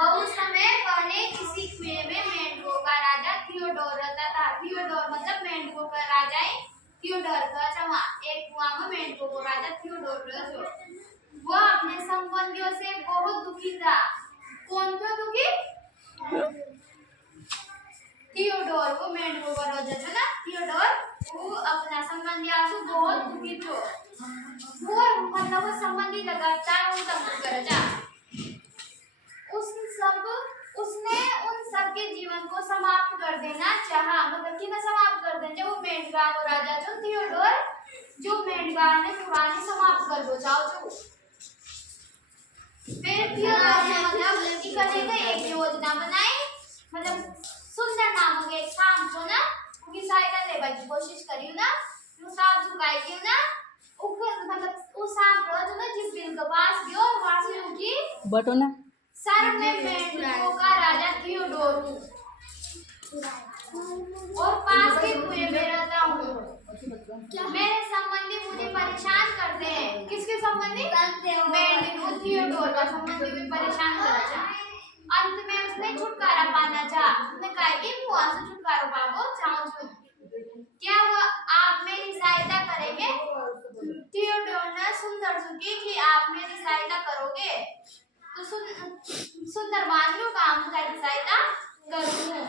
बहुत समय पहले किसी कुएं में मेंढकों का राजा थियोडोर रहता था। थियोडोर मतलब मेंढकों का राजा है थियोडोर का जमा। एक कुआं में मेंढकों को राजा थियोडोर रहो। वो अपने संबंधियों से बहुत दुखी था। कौन था दुखी? थियोडोर। वो मेंढकों का राजा था ना थियोडोर। वो अपना संबंधियों से बहुत दुखी था। वो मतलब वो संबंधी लगातार उन तक कर जा। उसने उन सबके जीवन को समाप्त कर देना चाहा। मतलब कि ना समाप्त कर देना वो मेंढका को राजा जो थियोडोर जो मेंढका ने पुरानी समाप्त कर दो चाहो जो। फिर थियोडोर ने मतलब इकट्ठे का एक योजना बनाई। मतलब सुंदर नामक एक सांप को ना उसकी सहायता लेने की कोशिश करी ना। वो सांप झुकाई क्यों ना मतलब उस सांप को जो ना जिस बिल के पास भी और वहां से उनकी बटो ना सर में मेंढकों का राजा थियोडोर हूँ और पास के कुएं में रहता हूँ। मेरे संबंधी मुझे परेशान करते हैं। किसके संबंधी? मेंढकों थियोडोर का संबंधी भी परेशान करता है। अंत में उसने छुटकारा पाना चाहा। उसने कहा कि कुआं से छुटकारा पाओ चाहो। क्या वो आप मेरी सहायता करेंगे? थियोडोर ने सुंदर से की कि आप मेरी सहायता करोगे तो सुंदर मान लो काम का सहायता करूँ।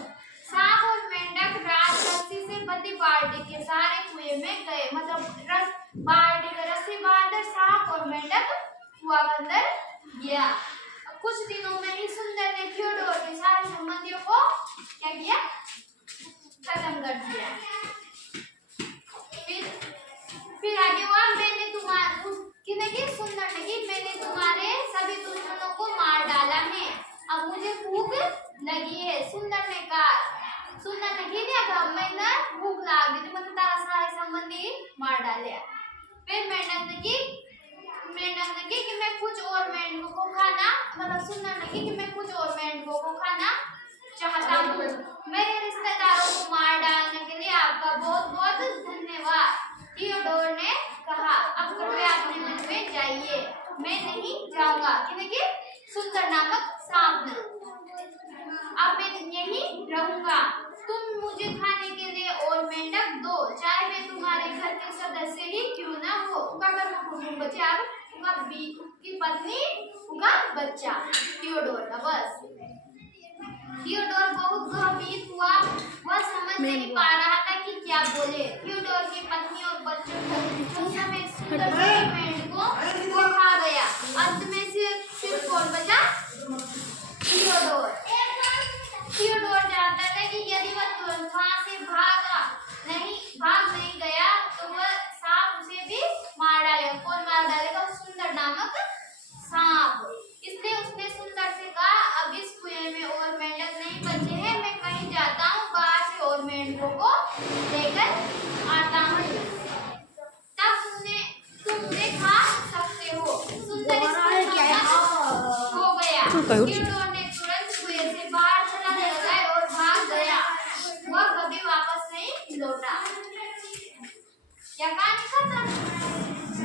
सांप और मेंढक रात रस्सी से बंधी बाल्टी के सहारे कुएं में गए। मतलब बाल्टी का रस्सी बांधकर सांप और मेंढक कुआं के अंदर गया। कुछ दिनों में ही सुंदर ने थियोडोर के सारे संबंधियों को क्या किया? खत्म कर दिया। फिर आगे हुआ सुंदर ने कि मैंने तुम्हारे सभी दुश्मनों को मार डाला है। अब मुझे भूख लगी है। सुंदर ने मैं ना भूख लग गई तो मतलब तारा सारे संबंधी मार डाले। फिर मेंढक ने की कि मैं कुछ और मेंढकों को खाना मतलब सुंदर ने की कि मैं कुछ और मेंढकों को खाना चाहता हूँ। मेरे रिश्तेदारों को मार डालने के लिए आपका बहुत बहुत धन्यवाद। थियोडोर ने कहा अब कृपया अपने मन में जाइए। मैं नहीं जाऊंगा क्योंकि सुंदर नामक सांप ने। अब मैं यहीं रहूंगा। तुम मुझे खाने के लिए और मेंढक दो चाहे मैं तुम्हारे घर के सदस्य ही क्यों ना हो। की पत्नी उनका बच्चा थियोडोर का बस। थियोडोर बहुत भयभीत हुआ। वह समझ नहीं पा रहा था कि क्या बोले। थियोडोर की पत्नी और बच्चों को उस समय सुंदर मेंढकों को खा गया। अंत में सिर्फ कौन बचा? थियोडोर। थियोडोर जानता था कि यदि वह वहां से भाग नहीं गया तो वह सांप उसे भी मार डालेगा। कौन मार डालेगा? सुंदर नामक सांप। इसलिए उसने सुंदर से कहा अब इस कुएं में और मेंढक नहीं बचे हैं। मैं कहीं जाता हूँ बाहर से और मेंढकों को लेकर आता हूँ। तब तुम उन्हें खा सकते हो। सुंदर इसको हो गया।